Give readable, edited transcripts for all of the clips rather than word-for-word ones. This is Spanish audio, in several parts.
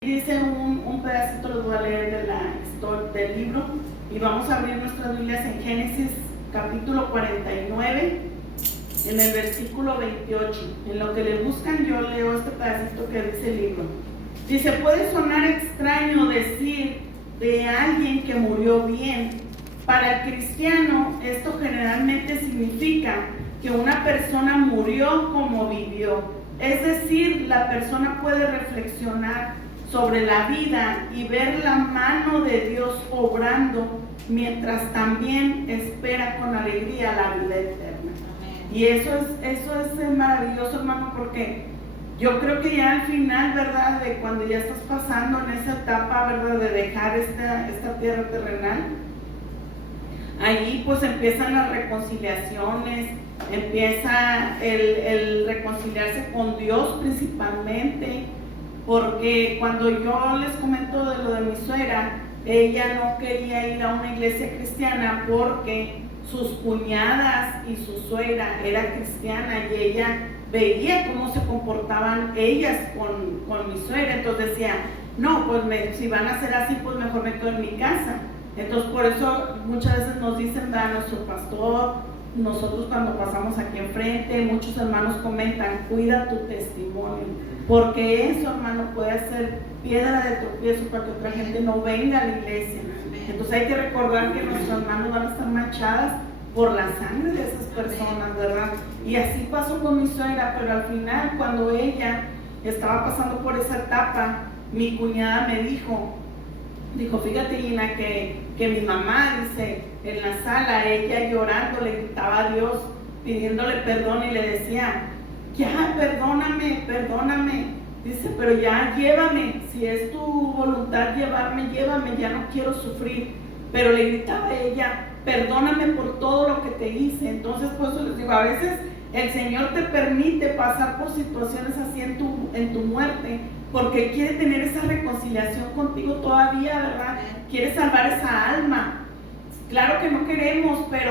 Dice un pedacito, lo voy a leer de la historia del libro, y vamos a abrir nuestras Biblias en Génesis capítulo 49, en el versículo 28. En lo que le buscan, yo leo este pedacito que dice el libro. Dice: puede sonar extraño decir de alguien que murió bien. Para el cristiano, esto generalmente significa que una persona murió como vivió. Es decir, la persona puede reflexionar sobre la vida y ver la mano de Dios obrando, mientras también espera con alegría la vida eterna. Y eso es maravilloso, hermano, porque yo creo que ya al final, ¿verdad?, de cuando ya estás pasando en esa etapa, ¿verdad?, de dejar esta tierra terrenal, ahí pues empiezan las reconciliaciones, empieza el reconciliarse con Dios principalmente, porque cuando yo les comento de lo de mi suegra, ella no quería ir a una iglesia cristiana porque sus cuñadas y su suegra era cristiana y ella veía cómo se comportaban ellas con mi suegra. Entonces decía, no, pues si van a hacer así, pues mejor me quedo en mi casa. Entonces por eso muchas veces nos dicen, da nuestro pastor, nosotros cuando pasamos aquí enfrente, muchos hermanos comentan, cuida tu testimonio, porque eso, hermano, puede ser piedra de tropiezo para que otra gente no venga a la iglesia. Entonces hay que recordar que nuestros hermanos van a estar manchadas por la sangre de esas personas, ¿verdad? Y así pasó con mi suegra, pero al final, cuando ella estaba pasando por esa etapa, mi cuñada me dijo, fíjate, Gina, que mi mamá, dice, en la sala, ella llorando, le gritaba a Dios, pidiéndole perdón, y le decía, ya, perdóname, dice, pero ya llévame, si es tu voluntad llévame, ya no quiero sufrir. Pero le gritaba a ella, perdóname por todo lo que te hice. Entonces, por eso les digo, a veces el Señor te permite pasar por situaciones así en tu muerte, porque Él quiere tener esa reconciliación contigo todavía, ¿verdad? Quiere salvar esa alma. Claro que no queremos, pero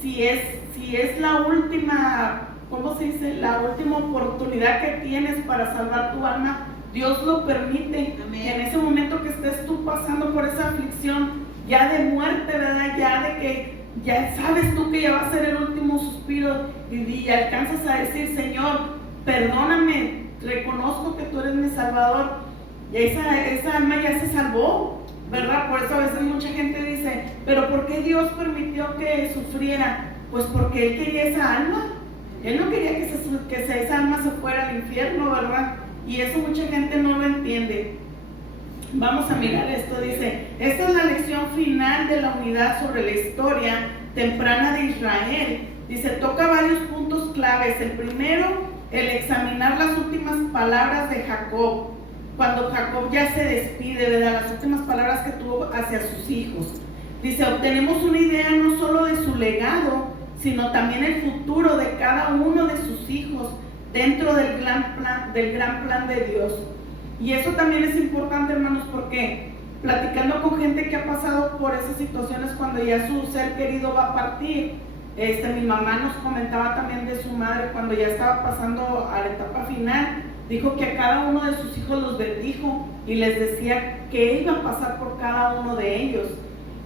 si es la última, ¿cómo se dice?, la última oportunidad que tienes para salvar tu alma, Dios lo permite. Que en ese momento que estés tú pasando por esa aflicción ya de muerte, ¿verdad?, ya de que ya sabes tú que ya va a ser el último suspiro, y alcanzas a decir, Señor, perdóname, reconozco que tú eres mi Salvador, y esa alma ya se salvó, ¿verdad? Por eso a veces mucha gente dice, pero ¿por qué Dios permitió que sufriera? Pues porque Él quería esa alma. Él no quería que esa alma se fuera al infierno, ¿verdad? Y eso mucha gente no lo entiende. Vamos a mirar esto, dice, esta es la lección final de la unidad sobre la historia temprana de Israel. Dice, toca varios puntos claves. El primero, el examinar las últimas palabras de Jacob, cuando Jacob ya se despide, ¿verdad?, las últimas palabras que tuvo hacia sus hijos. Dice, obtenemos una idea no solo de su legado, sino también el futuro de cada uno de sus hijos dentro del gran plan de Dios. Y eso también es importante, hermanos, porque platicando con gente que ha pasado por esas situaciones cuando ya su ser querido va a partir, mi mamá nos comentaba también de su madre cuando ya estaba pasando a la etapa final. Dijo que a cada uno de sus hijos los bendijo y les decía que iba a pasar por cada uno de ellos.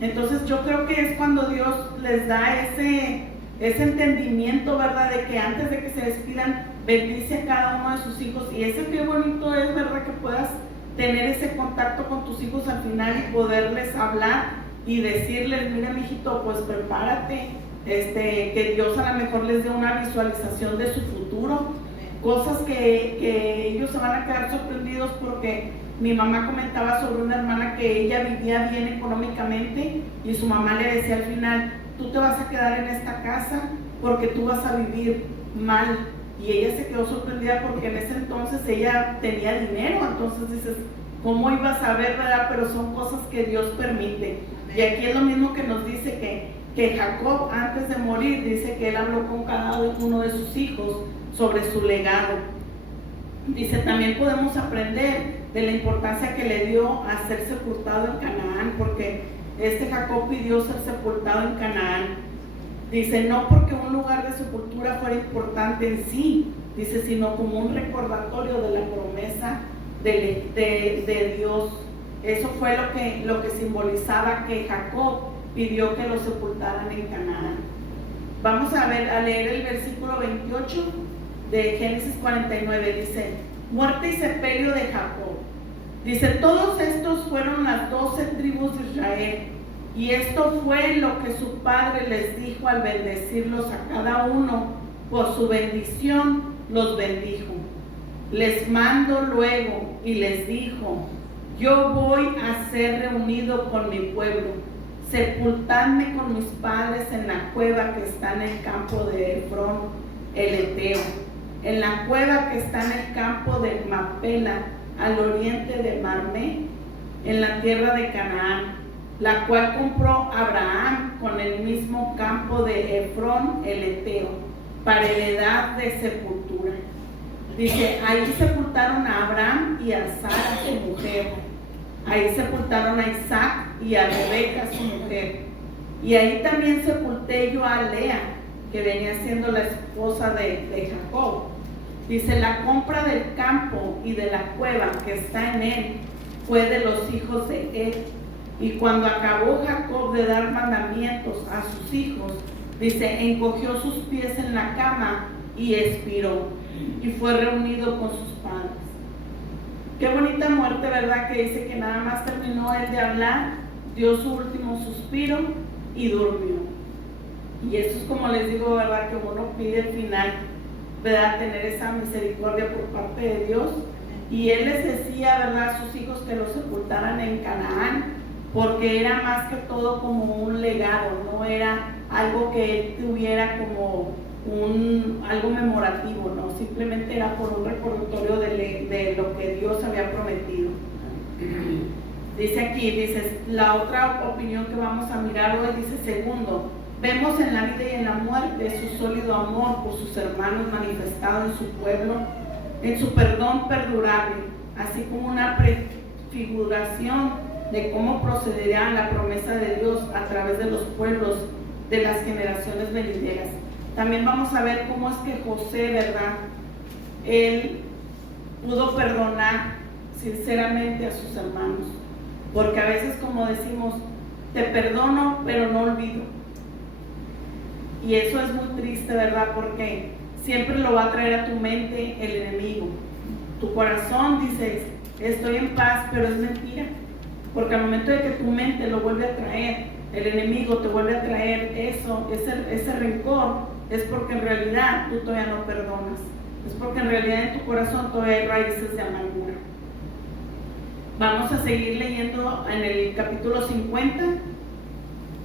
Entonces yo creo que es cuando Dios les da ese entendimiento, ¿verdad?, de que antes de que se despidan, bendice a cada uno de sus hijos. Y eso qué bonito es, ¿verdad?, que puedas tener ese contacto con tus hijos al final y poderles hablar y decirles, mira, mijito, pues prepárate, que Dios a lo mejor les dé una visualización de su futuro, cosas que ellos se van a quedar sorprendidos, porque mi mamá comentaba sobre una hermana que ella vivía bien económicamente y su mamá le decía al final, tú te vas a quedar en esta casa porque tú vas a vivir mal. Y ella se quedó sorprendida porque en ese entonces ella tenía dinero. Entonces dices, ¿cómo ibas a ver, verdad? Pero son cosas que Dios permite. Y aquí es lo mismo que nos dice que Jacob, antes de morir, dice que él habló con cada uno de sus hijos sobre su legado. Dice, también podemos aprender de la importancia que le dio a ser sepultado en Canaán, porque Jacob pidió ser sepultado en Canaán. Dice, no porque un lugar de sepultura fuera importante en sí, dice, sino como un recordatorio de la promesa de Dios. Eso fue lo que simbolizaba que Jacob pidió que lo sepultaran en Canaán. Vamos a leer el versículo 28 de Génesis 49. Dice: muerte y sepelio de Jacob. Dice: todos estos fueron las 12 tribus de Israel, y esto fue lo que su padre les dijo al bendecirlos a cada uno. Por su bendición los bendijo. Les mando luego y les dijo: yo voy a ser reunido con mi pueblo. Sepultadme con mis padres en la cueva que está en el campo de Efrón el Eteo, en la cueva que está en el campo de Macpela, al oriente de Mamre, en la tierra de Canaán, la cual compró Abraham con el mismo campo de Efrón el Eteo, para heredad de sepultura. Dice: ahí sepultaron a Abraham y a Sara su mujer. Ahí sepultaron a Isaac y a Rebeca su mujer. Y ahí también sepulté yo a Lea, que venía siendo la esposa de Jacob. Dice: la compra del campo y de la cueva que está en él fue de los hijos de él. Y cuando acabó Jacob de dar mandamientos a sus hijos, dice, encogió sus pies en la cama y expiró, y fue reunido con sus padres. Qué bonita muerte, ¿verdad? Que dice que nada más terminó él de hablar, dio su último suspiro y durmió. Y eso es, como les digo, ¿verdad? Que uno pide al final, ¿verdad? Tener esa misericordia por parte de Dios. Y él les decía, ¿verdad?, a sus hijos que los sepultaran en Canaán, porque era más que todo como un legado, no era algo que él tuviera como algo memorativo, no, simplemente era por un recordatorio de lo que Dios había prometido. Dice aquí, dice, la otra opinión que vamos a mirar hoy, dice: segundo, vemos en la vida y en la muerte su sólido amor por sus hermanos manifestado en su pueblo, en su perdón perdurable, así como una prefiguración de cómo procederá la promesa de Dios a través de los pueblos de las generaciones venideras. También vamos a ver cómo es que José, ¿verdad?, él pudo perdonar sinceramente a sus hermanos, porque a veces, como decimos, te perdono pero no olvido, y eso es muy triste, ¿verdad?, porque siempre lo va a traer a tu mente el enemigo. Tu corazón dices, estoy en paz, pero es mentira, porque al momento de que tu mente lo vuelve a traer, el enemigo te vuelve a traer eso, ese rencor, es porque en realidad tú todavía no perdonas, es porque en realidad en tu corazón todavía hay raíces de amargura. Vamos a seguir leyendo en el capítulo 50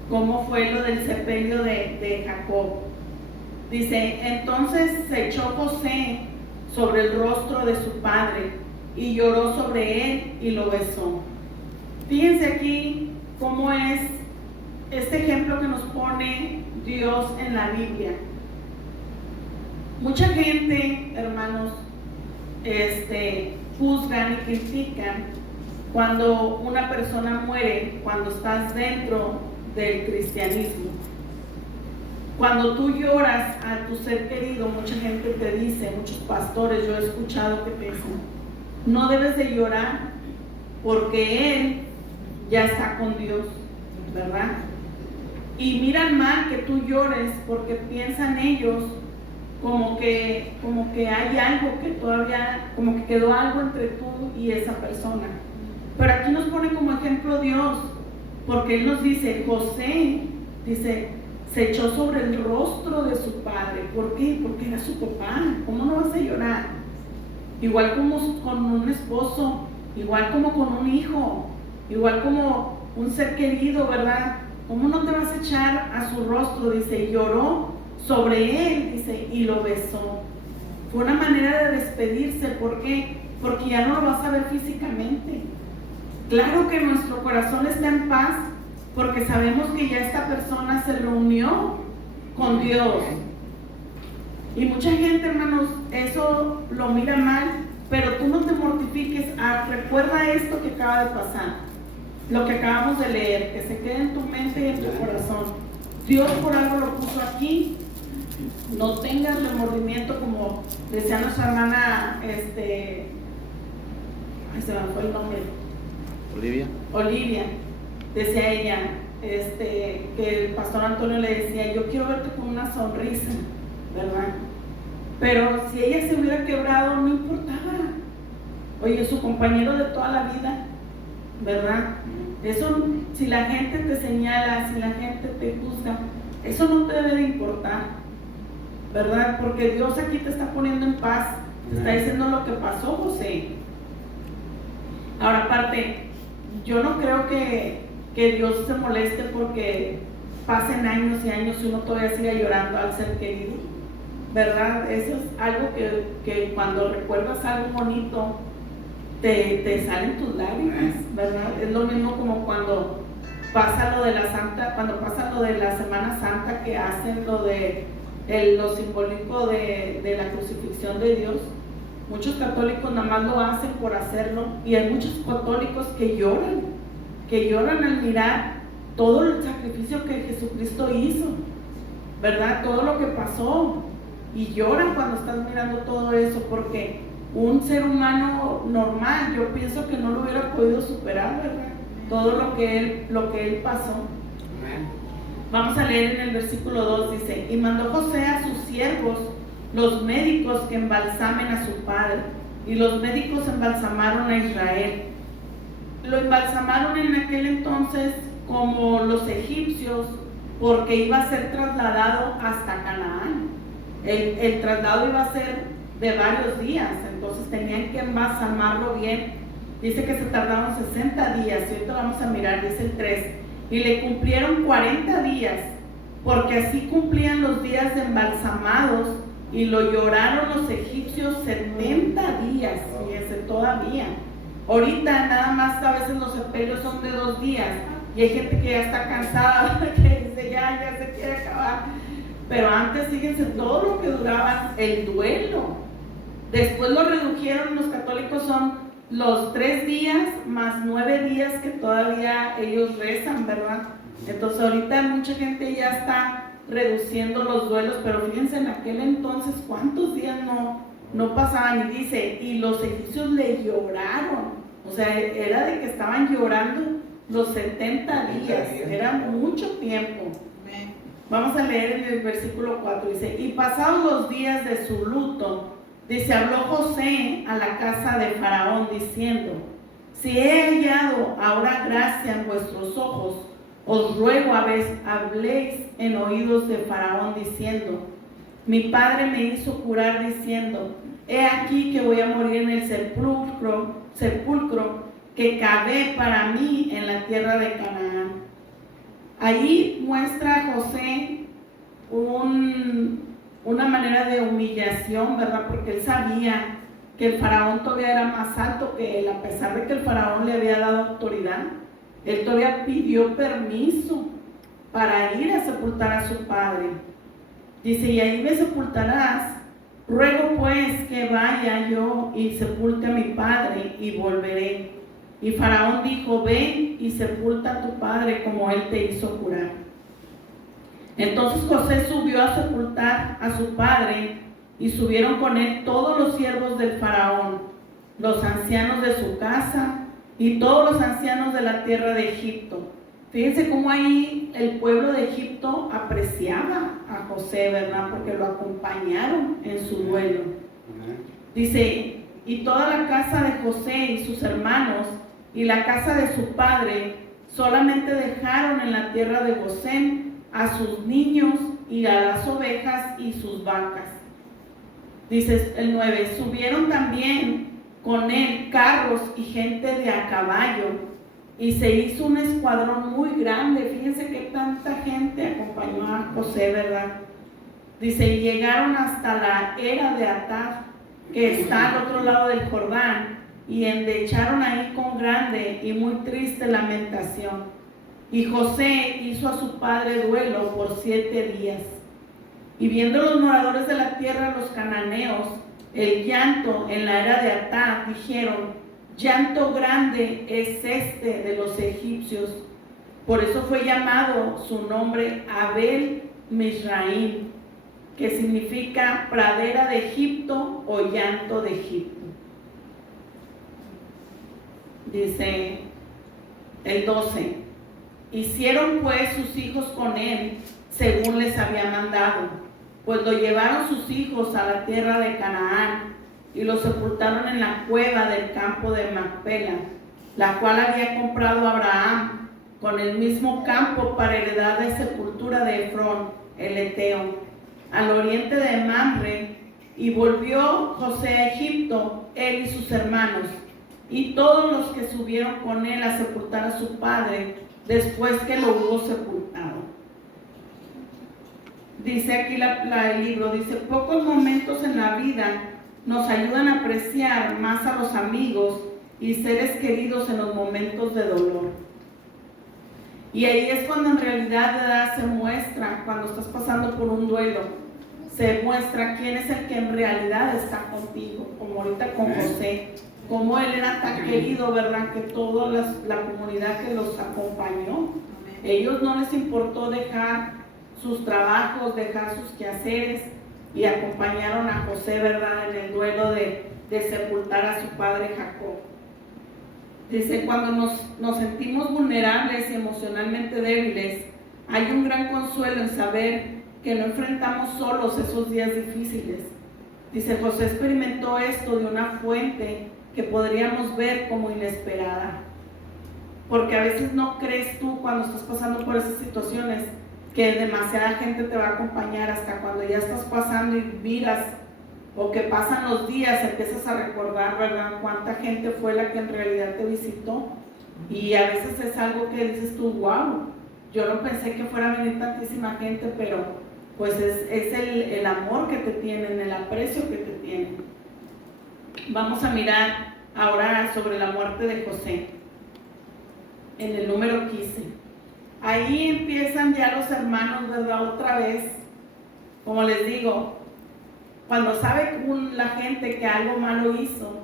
cómo fue lo del sepelio de Jacob. Dice: entonces se echó José sobre el rostro de su padre y lloró sobre él y lo besó. Fíjense aquí cómo es este ejemplo que nos pone Dios en la Biblia. Mucha gente, hermanos, juzgan y critican cuando una persona muere, cuando estás dentro del cristianismo. Cuando tú lloras a tu ser querido, mucha gente te dice, muchos pastores, yo he escuchado que te dicen, no debes de llorar porque él ya está con Dios, ¿verdad? Y miran mal que tú llores porque piensan ellos como que hay algo que todavía, como que quedó algo entre tú y esa persona. Pero aquí nos pone como ejemplo Dios, porque Él nos dice, José, dice, se echó sobre el rostro de su padre. ¿Por qué? Porque era su papá. ¿Cómo no vas a llorar? Igual como con un esposo, igual como con un hijo, igual como un ser querido, ¿verdad? ¿Cómo no te vas a echar a su rostro? Dice, y lloró sobre él, dice, y lo besó. Fue una manera de despedirse. ¿Por qué? Porque ya no lo vas a ver físicamente. Claro que nuestro corazón está en paz, porque sabemos que ya esta persona se reunió con Dios. Y mucha gente, hermanos, eso lo mira mal, pero tú no te mortifiques. Recuerda esto que acaba de pasar, lo que acabamos de leer, que se quede en tu mente y en tu corazón. Dios por algo lo puso aquí. No tengas remordimiento, como decía nuestra hermana, se me fue el nombre. Olivia. Decía ella, que el pastor Antonio le decía, yo quiero verte con una sonrisa, ¿verdad? Pero si ella se hubiera quebrado, no importaba. Oye, su compañero de toda la vida, ¿verdad? Eso, si la gente te señala, si la gente te juzga, eso no te debe de importar, ¿verdad? Porque Dios aquí te está poniendo en paz, te está diciendo lo que pasó, José. Ahora, aparte, yo no creo que Dios se moleste porque pasen años y años y uno todavía siga llorando al ser querido, ¿verdad? Eso es algo que cuando recuerdas algo bonito, te salen tus lágrimas, ¿verdad? Es lo mismo como cuando pasa lo de la Semana Santa, que hacen lo simbólico de la crucifixión de Dios. Muchos católicos nada más lo hacen por hacerlo, y hay muchos católicos que lloran al mirar todo el sacrificio que Jesucristo hizo, ¿verdad? Todo lo que pasó, y lloran cuando estás mirando todo eso, porque un ser humano normal, yo pienso que no lo hubiera podido superar, ¿verdad? Todo lo que él pasó. Vamos a leer en el versículo 2, dice: y mandó José a sus siervos, los médicos, que embalsamen a su padre. Y los médicos embalsamaron a Israel. Lo embalsamaron en aquel entonces como los egipcios, porque iba a ser trasladado hasta Canaán. El traslado iba a ser de varios días, entonces tenían que embalsamarlo bien. Dice que se tardaron 60 días, y ahorita vamos a mirar, dice el 3, y le cumplieron 40 días, porque así cumplían los días de embalsamados, y lo lloraron los egipcios 70 días, fíjense, todavía. Ahorita nada más a veces los sepelios son de 2 días, y hay gente que ya está cansada, que dice ya se quiere acabar. Pero antes, fíjense, todo lo que duraba el duelo. Después lo redujeron, los católicos son los 3 días más 9 días que todavía ellos rezan, ¿verdad? Entonces ahorita mucha gente ya está reduciendo los duelos, pero fíjense en aquel entonces cuántos días no pasaban. Y dice, y los egipcios le lloraron, o sea, era de que estaban llorando los 70 días, era mucho tiempo. Vamos a leer en el versículo 4, dice: y pasados los días de su luto, dice, habló José a la casa de Faraón diciendo: si he hallado ahora gracia en vuestros ojos, os ruego habléis en oídos de Faraón diciendo: mi padre me hizo jurar diciendo, he aquí que voy a morir en el sepulcro que cavé para mí en la tierra de Canaán. Ahí muestra José una manera de humillación, ¿verdad? Porque él sabía que el faraón todavía era más alto que él, a pesar de que el faraón le había dado autoridad. Él todavía pidió permiso para ir a sepultar a su padre. Dice, y ahí me sepultarás, ruego pues que vaya yo y sepulte a mi padre y volveré. Y Faraón dijo, ven y sepulta a tu padre como él te hizo jurar. Entonces José subió a sepultar a su padre, y subieron con él todos los siervos del faraón, los ancianos de su casa y todos los ancianos de la tierra de Egipto. Fíjense cómo ahí el pueblo de Egipto apreciaba a José, ¿verdad? Porque lo acompañaron en su duelo. Dice, y toda la casa de José y sus hermanos y la casa de su padre solamente dejaron en la tierra de Gosén a sus niños y a las ovejas y sus vacas. Dice el 9, subieron también con él carros y gente de a caballo, y se hizo un escuadrón muy grande. Fíjense que tanta gente acompañó a José, ¿verdad? Dice, y llegaron hasta la era de Atad, que está al otro lado del Jordán, y endecharon ahí con grande y muy triste lamentación. Y José hizo a su padre duelo por 7 días. Y viendo los moradores de la tierra, los cananeos, el llanto en la era de Atad, dijeron, llanto grande es este de los egipcios. Por eso fue llamado su nombre Abel Mizraim, que significa pradera de Egipto o llanto de Egipto. Dice el 12: hicieron pues sus hijos con él según les había mandado, pues lo llevaron sus hijos a la tierra de Canaán y lo sepultaron en la cueva del campo de Macpela, la cual había comprado Abraham con el mismo campo para heredad de sepultura de Efrón el Eteo, al oriente de Mamre. Y volvió José a Egipto, él y sus hermanos, y todos los que subieron con él a sepultar a su padre, después que lo hubo sepultado. Dice aquí el libro, dice: pocos momentos en la vida nos ayudan a apreciar más a los amigos y seres queridos en los momentos de dolor. Y ahí es cuando en realidad se muestra, cuando estás pasando por un duelo, se muestra quién es el que en realidad está contigo, como ahorita con José, como él era tan querido, ¿verdad? Que toda la comunidad que los acompañó, ellos no les importó dejar sus trabajos, dejar sus quehaceres y acompañaron a José, ¿verdad? En el duelo de sepultar a su padre Jacob. Dice: cuando nos sentimos vulnerables y emocionalmente débiles, hay un gran consuelo en saber que no enfrentamos solos esos días difíciles. Dice: José experimentó esto de una fuente que podríamos ver como inesperada. Porque a veces no crees tú, cuando estás pasando por esas situaciones, que demasiada gente te va a acompañar. Hasta cuando ya estás pasando y miras, o que pasan los días, empiezas a recordar, ¿verdad?, cuánta gente fue la que en realidad te visitó. Y a veces es algo que dices tú: wow, yo no pensé que fuera a venir tantísima gente, pero pues es el amor que te tienen, el aprecio que te tienen. Vamos a mirar ahora sobre la muerte de José, en el número 15. Ahí empiezan ya los hermanos, ¿verdad? Otra vez, como les digo, cuando sabe la gente que algo malo hizo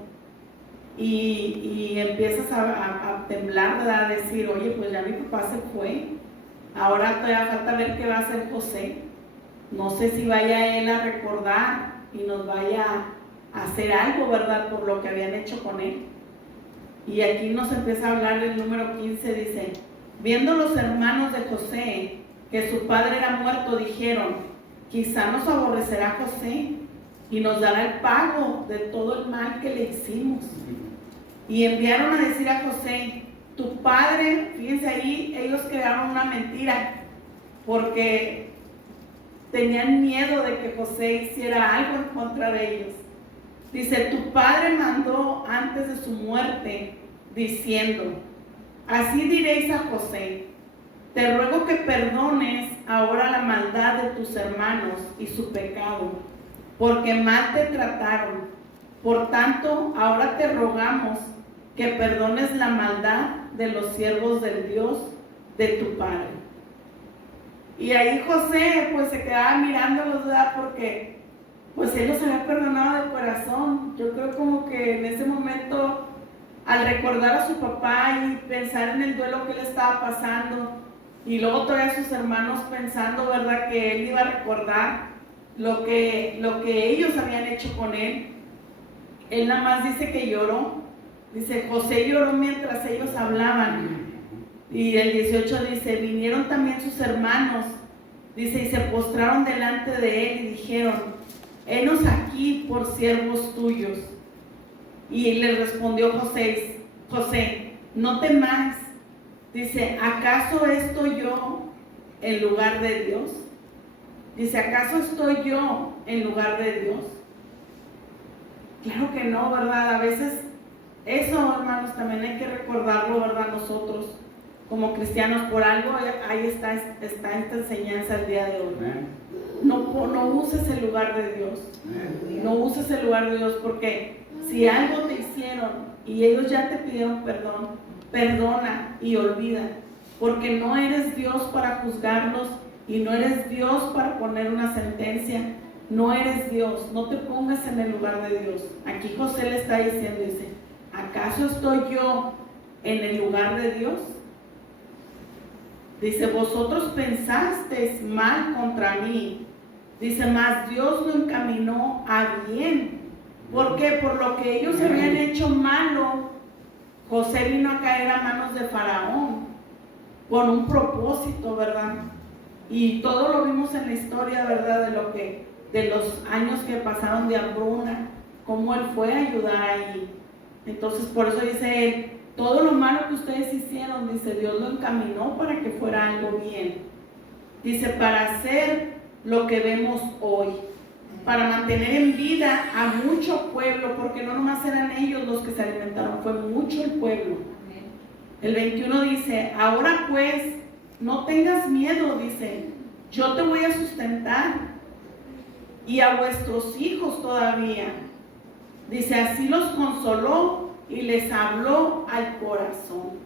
y empiezas a temblar, ¿verdad? A decir: oye, pues ya mi papá se fue, ahora todavía falta ver qué va a hacer José. No sé si vaya él a recordar y nos vaya a hacer algo, ¿verdad?, por lo que habían hecho con él. Y aquí nos empieza a hablar el número 15, dice: viendo los hermanos de José que su padre era muerto, dijeron: quizá nos aborrecerá José y nos dará el pago de todo el mal que le hicimos. Y enviaron a decir a José: tu padre, fíjense ahí, ellos crearon una mentira, porque tenían miedo de que José hiciera algo en contra de ellos. Dice: tu padre mandó antes de su muerte, diciendo: así diréis a José, te ruego que perdones ahora la maldad de tus hermanos y su pecado, porque mal te trataron. Por tanto, ahora te rogamos que perdones la maldad de los siervos del Dios de tu padre. Y ahí José pues se quedaba mirándolos, ¿verdad? Porque pues él los había perdonado de corazón. Yo creo como que en ese momento, al recordar a su papá y pensar en el duelo que él estaba pasando, y luego todavía sus hermanos pensando, ¿verdad?, que él iba a recordar lo que ellos habían hecho con él. Él nada más dice que lloró. Dice: José lloró mientras ellos hablaban. Y el 18 dice: vinieron también sus hermanos, dice, y se postraron delante de él y dijeron: henos aquí por siervos tuyos. Y le respondió José: no temáis. Dice: ¿acaso estoy yo en lugar de Dios? Dice: ¿acaso estoy yo en lugar de Dios? Claro que no, ¿verdad? A veces eso, hermanos, también hay que recordarlo, ¿verdad? Nosotros como cristianos, por algo ahí está esta enseñanza el día de hoy. No uses el lugar de Dios. No uses el lugar de Dios, porque si algo te hicieron y ellos ya te pidieron perdón, perdona y olvida, porque no eres Dios para juzgarlos y no eres Dios para poner una sentencia. No eres Dios, no te pongas en el lugar de Dios. Aquí José le está diciendo, dice: ¿acaso estoy yo en el lugar de Dios? Dice: vosotros pensasteis mal contra mí. Dice: mas Dios lo encaminó a bien. ¿Por qué? Por lo que ellos habían hecho malo, José vino a caer a manos de Faraón con un propósito, ¿verdad? Y todo lo vimos en la historia, ¿verdad? De los años que pasaron de hambruna, cómo él fue a ayudar ahí. Entonces, por eso dice él, todo lo malo que ustedes hicieron, dice, Dios lo encaminó para que fuera algo bien. Dice, para hacer lo que vemos hoy, para mantener en vida a mucho pueblo, porque no nomás eran ellos los que se alimentaron, fue mucho el pueblo. El 21 dice, ahora pues, no tengas miedo, dice, yo te voy a sustentar y a vuestros hijos todavía. Dice, así los consoló y les habló al corazón.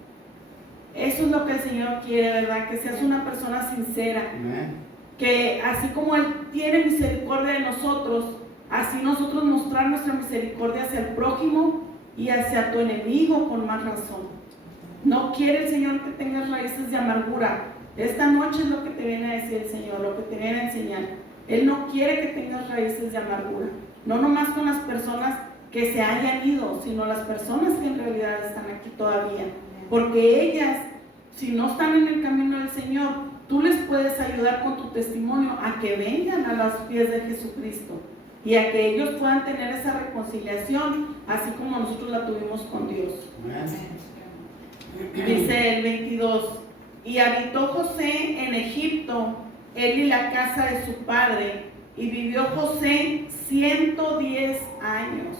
Eso es lo que el Señor quiere, ¿verdad? Que seas una persona sincera. Que así como Él tiene misericordia de nosotros, así nosotros mostrar nuestra misericordia hacia el prójimo y hacia tu enemigo con más razón. No quiere el Señor que tengas raíces de amargura. Esta noche es lo que te viene a decir el Señor, lo que te viene a enseñar. Él no quiere que tengas raíces de amargura. No nomás con las personas que se hayan ido, sino las personas que en realidad están aquí todavía. Porque ellas, si no están en el camino del Señor, tú les puedes ayudar con tu testimonio a que vengan a los pies de Jesucristo y a que ellos puedan tener esa reconciliación, así como nosotros la tuvimos con Dios. Dice el 22, y habitó José en Egipto, él y la casa de su padre, y vivió José 110 años.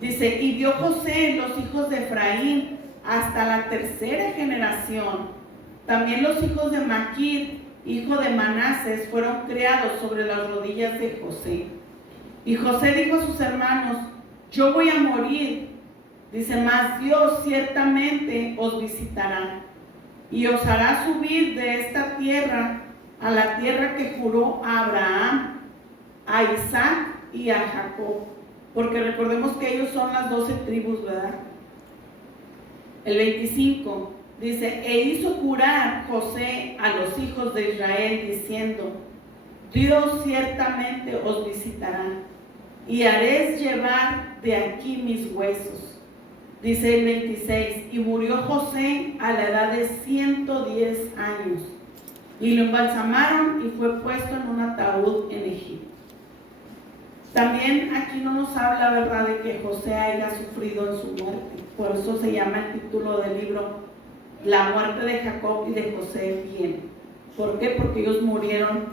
Dice, y vio José los hijos de Efraín hasta la tercera generación. También los hijos de Maquir, hijo de Manases, fueron criados sobre las rodillas de José. Y José dijo a sus hermanos, yo voy a morir. Dice, mas Dios ciertamente os visitará y os hará subir de esta tierra a la tierra que juró a Abraham, a Isaac y a Jacob. Porque recordemos que ellos son las 12 tribus, ¿verdad? El 25 dice, e hizo jurar José a los hijos de Israel diciendo, Dios ciertamente os visitará y haréis llevar de aquí mis huesos. Dice el 26, y murió José a la edad de 110 años y lo embalsamaron y fue puesto en un ataúd en Egipto. También aquí no nos habla, ¿verdad?, de que José haya sufrido en su muerte. Por eso se llama el título del libro La muerte de Jacob y de José bien. ¿Por qué? Porque ellos murieron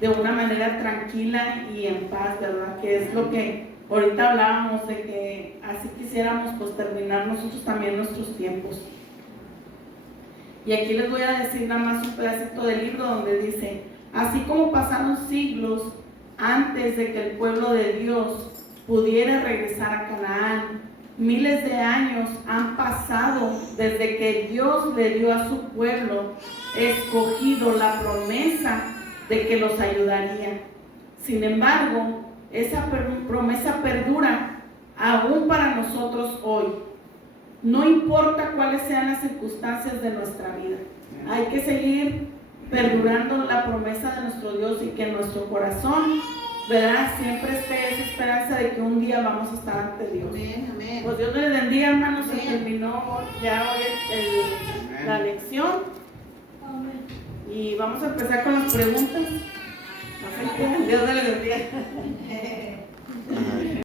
de una manera tranquila y en paz, ¿verdad? Que es lo que ahorita hablábamos de que así quisiéramos pues terminar nosotros también nuestros tiempos. Y aquí les voy a decir nada más un pedacito del libro donde dice, así como pasaron siglos antes de que el pueblo de Dios pudiera regresar a Canaán, miles de años han pasado desde que Dios le dio a su pueblo escogido la promesa de que los ayudaría. Sin embargo, esa promesa perdura aún para nosotros hoy. No importa cuáles sean las circunstancias de nuestra vida, hay que seguir perdurando la promesa de nuestro Dios y que en nuestro corazón, ¿verdad?, siempre esté esa esperanza de que un día vamos a estar ante Dios. Amén, amén. Pues Dios les bendiga, hermanos. Se terminó ya hoy la lección. Amén. Y vamos a empezar con las preguntas. Dios les bendiga.